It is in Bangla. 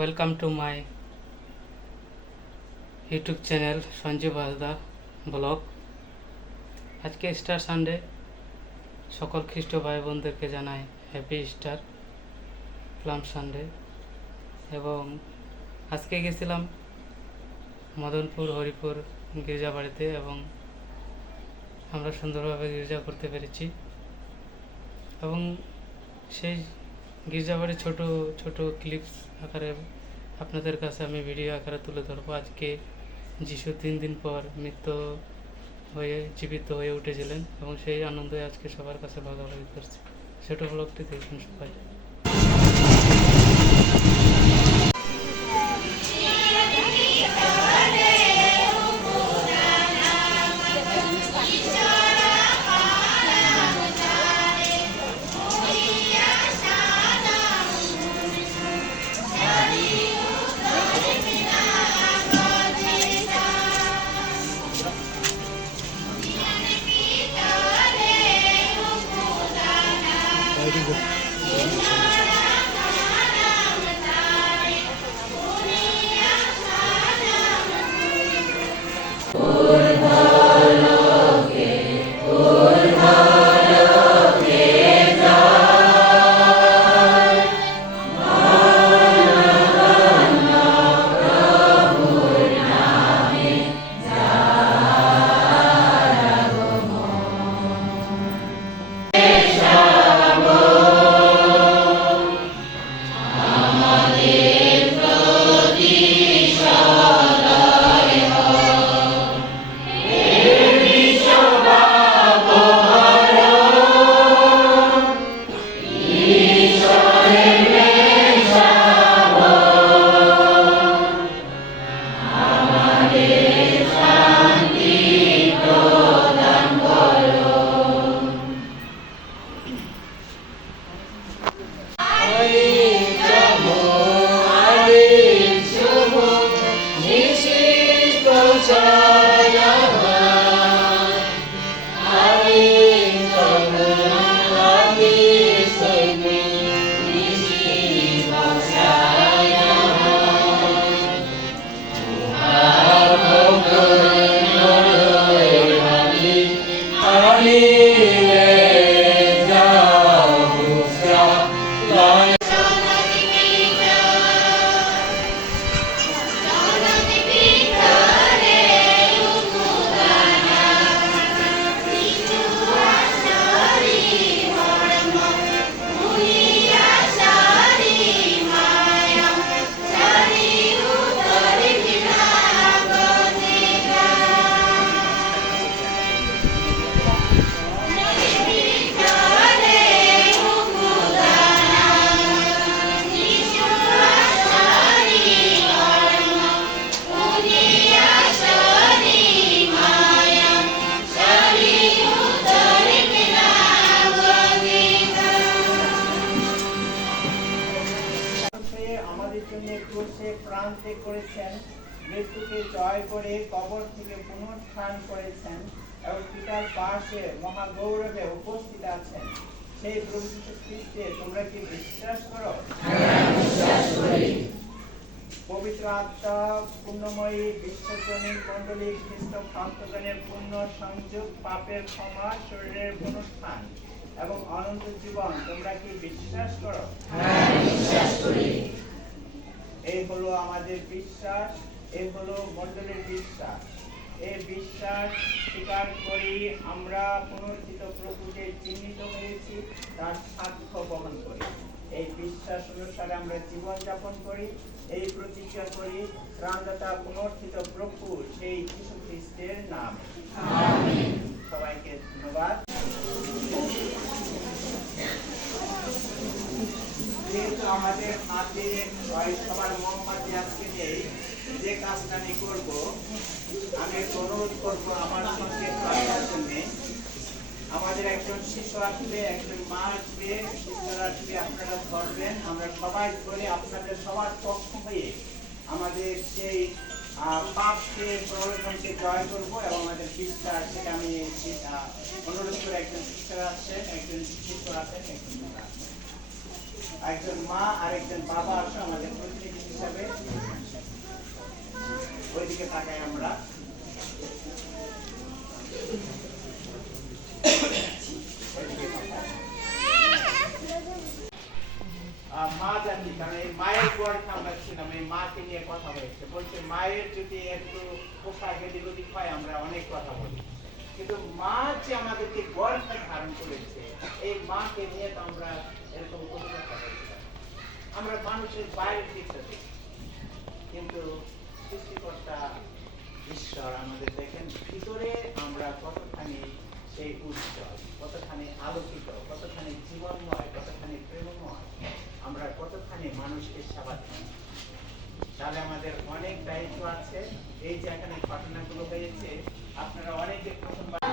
Welcome to my YouTube channel Sanjib Hasda blog. আজকে স্টার সানডে, সকল খ্রিস্ট ভাই বোনদেরকে জানাই হ্যাপি স্টার প্লাম সানডে। এবং আজকে গেছিলাম মদনপুর হরিপুর গির্জাবাড়িতে এবং আমরা সুন্দরভাবে গির্জা করতে পেরেছি। এবং সেই গির্জাবাড়ি ছোট ছোট ক্লিপস আকারে আপনাদের কাছে আমি ভিডিও আকারে তুলে ধরবো। আজকে যিশু 3 দিন পর মৃত্যু হয়ে জীবিত হয়ে উঠেছিলেন এবং সেই আনন্দে আজকে সবার কাছে ভাগাভাগি করছি। ছোট ব্লগটি দেখুন সবাই। প্রাণ ত্যাগ করেছেন, মৃত্যুকে জয় করে কবর থেকে পুনরুত্থান করেছেন এবং পিতার পাশে মহাগৌরবে উপস্থিত আছেন, সেই প্রভু যীশু খ্রিস্টে তোমরা কি বিশ্বাস করো? পবিত্র আত্মা পূর্ণময়ী বিশ্বজনী মণ্ডলী খ্রিস্ট ভক্তগণের পূর্ণ সংযোগ, পাপের ক্ষমা, শরীরের পুনরুত্থান এবং অনন্ত জীবন তোমরা কি বিশ্বাস করো? এই হলো আমাদের বিশ্বাস, এই হলো মণ্ডলীর বিশ্বাস। এই বিশ্বাস স্বীকার করি আমরা পুনরুত্থিত প্রভুকে চিহ্নিত হয়েছি, তার সাক্ষ্য বহন করি। এই বিশ্বাস অনুসারে আমরা জীবন যাপন করি, এই প্রতিজ্ঞা করি ত্রাণদাতা পুনরুত্থিত প্রভু সেই যীশু খ্রিস্টের নাম। সবাইকে ধন্যবাদ। যেহেতু আমাদের হাতে সবার মোমবাতি আজকে নেই, যে কাজটা আমি করবো, আমি একটু অনুরোধ করবো আমার সঙ্গে থাকার জন্য। আমাদের একজন শিশু আসবে, একজন মা আসবে, শিশুরা আসবে, আপনারা ধরবেন। আমরা সবাই ধরে আপনাদের সবার পক্ষ হয়ে আমাদের সেই পাপকে প্রলোভনকে জয় করবো এবং আমাদের বিশ্বাস, সেটা আমি অনুরোধ করে একজন শিক্ষক আছেন, একজন শিশু আছেন, একজন মা আর একজন বাবা আসে আমাদের প্রতিনিধি হিসাবে ওইদিকে তাকাই আমরা। ওইদিকে তাকাই। মা জানি, কারণ এই মায়ের গড় সামলাচ্ছিলাম, এই মাকে নিয়ে কথা হয়েছে, বলছে মায়ের যদি একটু পোশাক এদিক ওদিক হয় আমরা অনেক কথা বলি, কিন্তু মা যে আমাদেরকে গড়টা ধারণ করেছে এই মাকে নিয়ে তো আমরা এরকম কোনো কথা বলছি না। আমরা মানুষের বাইরের দিকটা দেখি, কিন্তু সৃষ্টিকর্তা ঈশ্বর আমাদের দেখেন ভিতরে আমরা কতখানি সেই উজ্জ্বল, কতখানি আলোকিত, কতখানি জীবনময়, কতখানি প্রেমময়, আমরা কতখানি মানুষকে সেবা দিই। তাহলে আমাদের অনেক দায়িত্ব আছে। এই যে এখানে ঘটনাগুলো হয়েছে, আপনারা অনেকে প্রথমবার